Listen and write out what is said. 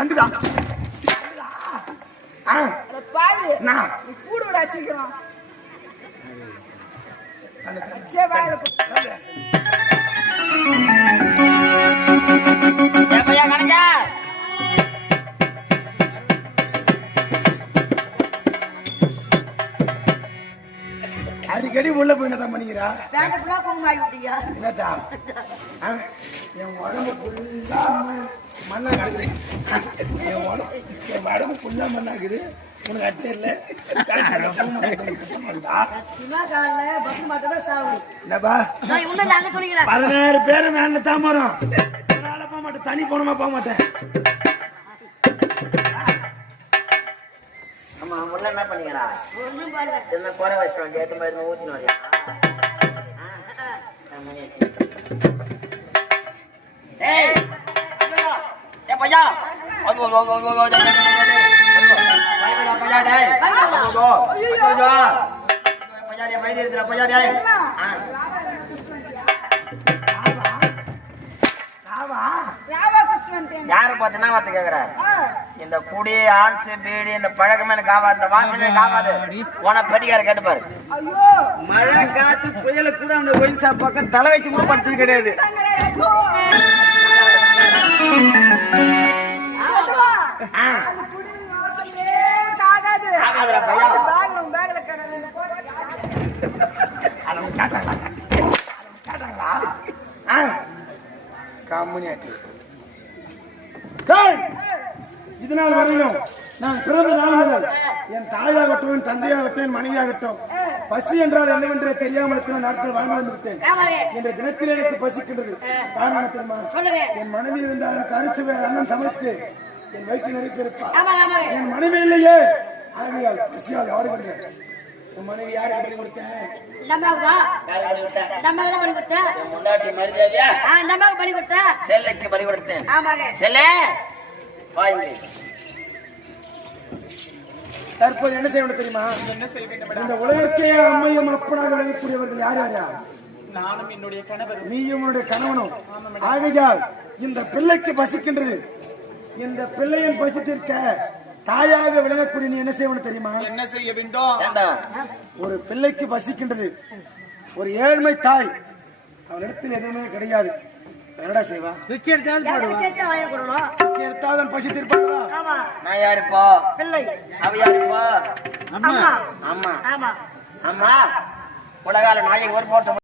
அங்குதான் பாரு கூடு விட சீக்கிரம் அடிக்கடி உள்ள போய் என்னதான் பண்ணிக்கிறா என்னத்தா என் உடம்பு ஃபுல்லா மண்ணா கிடக்குது என் உடம்பு ஃபுல்லா மண்ணாக்குது உனக்கு அட்டை இல்லை என்னப்பா 16 பேரும் வேலை தான் வரும் போக மாட்டேன் தனி போனமா போக மாட்டேன் ஆமா முன்ன என்ன பண்ணீங்களா என்ன குறை வச்சிட்டு ஏற்ற மாதிரி ஊத்தினு வரையா பையா யாரு பார்த்தனா வார்த்தை கேக்குற இந்த குடி ஆன்ஸ் பீடி இந்த பழக்கமே எனக்கு ஆகாது இந்த வாசனை ஆகாது போன பெட்டிக்கார கேட்டுப்பாரு மழை காத்து புயல கூட அந்த ஒயின் ஷாப் பக்கம் தலை வச்சு கூட படுத்தது கிடையாது இதனால் வரையிலும் நான் பிறந்த நாள் முதல் என் தாயாகட்டும் என் தந்தையாகட்டும் என் மனைவியாகட்டும் பசி என்றால் என்னவென்றே தெரியாமல் சில நாட்கள் வாழ்ந்து வந்துவிட்டேன். என்ற தினத்தில் எனக்கு பசிக்கின்றது. காரணம் தெரியுமா? என் மனைவி இருந்தால் எனக்கு அரிசி அன்னம் சமைத்து என் வயிற்று நெருப்பிருப்பார். என் மனைவி இல்லையே, ஆகையால் பசியால் வாடுகின்றேன். உன் மனைவி யாருக்கு பலி கொடுத்தேன்? பலி கொடுத்தேன். தற்போது என்ன செய்யணும் தெரியுமா? இந்த உலகத்தையே அம்மையும் அப்பனாக விளங்கக்கூடியவர்கள் யார் யாரா? நானும் என்னுடைய கணவர், நீயும் உன்னுடைய கணவனும். ஆகையால் இந்த பிள்ளைக்கு பசிக்கின்றது. இந்த பிள்ளையின் பசி தீர்க்க தாயாக விளங்கக்கூடிய நீ என்ன செய்யணும் தெரியுமா? என்ன செய்ய வேண்டும்? ஒரு பிள்ளைக்கு பசிக்கின்றது. ஒரு ஏழ்மை தாய், அவனிடத்தில் எதுவுமே கிடையாது. என்னடா செய்வா? பிச்சை எடுத்தாதான் பசி தீர்ப்பாங்களா? நான் யாருப்பா? பிள்ளை. அவ யாருப்பா? அம்மா. அம்மா. அம்மா. உலகால நாயை ஒரு போட்ட